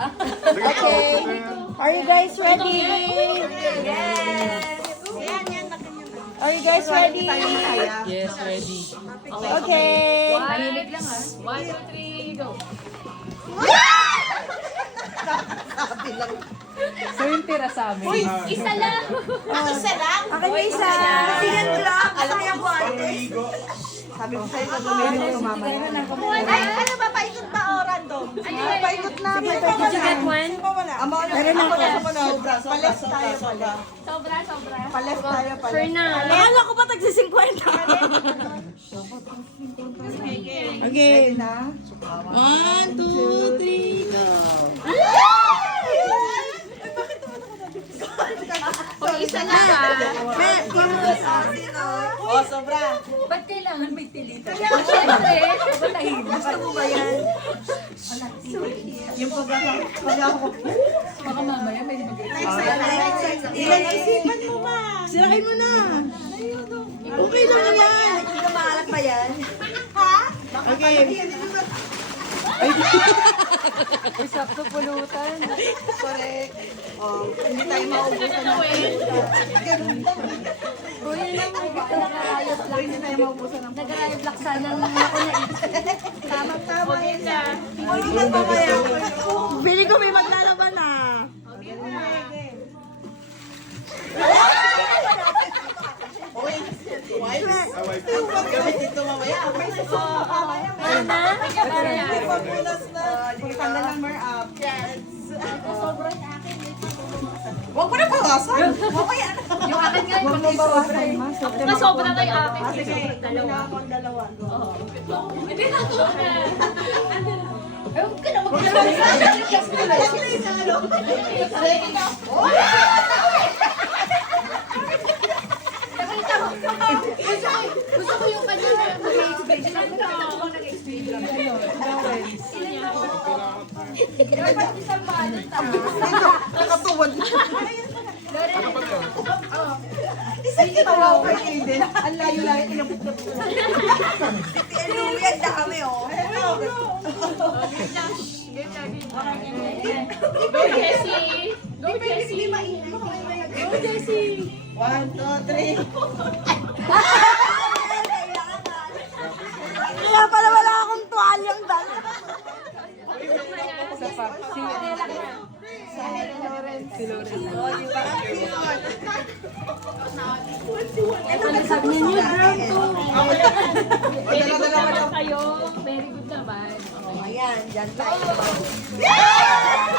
Okay. Are you guys ready? Yes! Are you guys ready? Yes, ready. Okay. Tahimik lang ah. 1, 2, 3, go. So yung tira sa amin. Isa lang! Isa lang? Akin na isa. Tingnan ko lang. Alam mo yung guantes? Sabi ko sa'yo, gagawin ko mamaya. Ay, ano ba? Paikot ba o random? Paikot na. Did you get one? Meron na ako. Pales tayo pala. Sobra. Pales tayo pala. Fernan. Kaya ko pa tagsi 50. Okay. Na? 1, 2, 3, go. O, isa lang ah. Oh, sobra. Ba't kailangan may tilita? Siyempre, batahimik. Gusto mo ba yan? Yung pag-ako. Baka mamaya may mag Ilan isipan mo ba? Sirakin mo na. Okay lang naman. Hindi ka maalat pa yan. Ha? Okay. Uy, sakto pulutan. Correct. Oh, hindi tayo maubusan ng Kuya lang, nag-riot lang. hindi tayo maubusan ng Nag-riot lang sana nung ako na Tama yun na. Ilan ba kaya? Bili ko may maglalaban na. Gamit dito mamaya. May susunod pa mamaya. Ano na? May pabulas na. Pagkanda ng mer-up. Sobrang akin. Huwag mo na bawasan. Mamaya na. Yung akin nga, yung mag-sobra eh. Masobra kayo akin. Sige, dalawa. Ako dalawa. Go. Hindi na to. Ewan ka na Gusto ko yung kanina mag-explain. Sinabi ko ako nag-explain lang. Isang balot Nakatuwad. Isang kitawa ko kay Aiden. Ang layo-layo. Inabot na po. Yan dami oh. Go, Jessie! Go, Jessie! Go, Jessie! 1, 2, 3. Kaya pala wala akong tuwalyang dala. Isa pa. Si Lawrence. Sabi niya, new ground to. Very good Dala-dala naman kayo. Very good naman. Ayan, dyan tayo.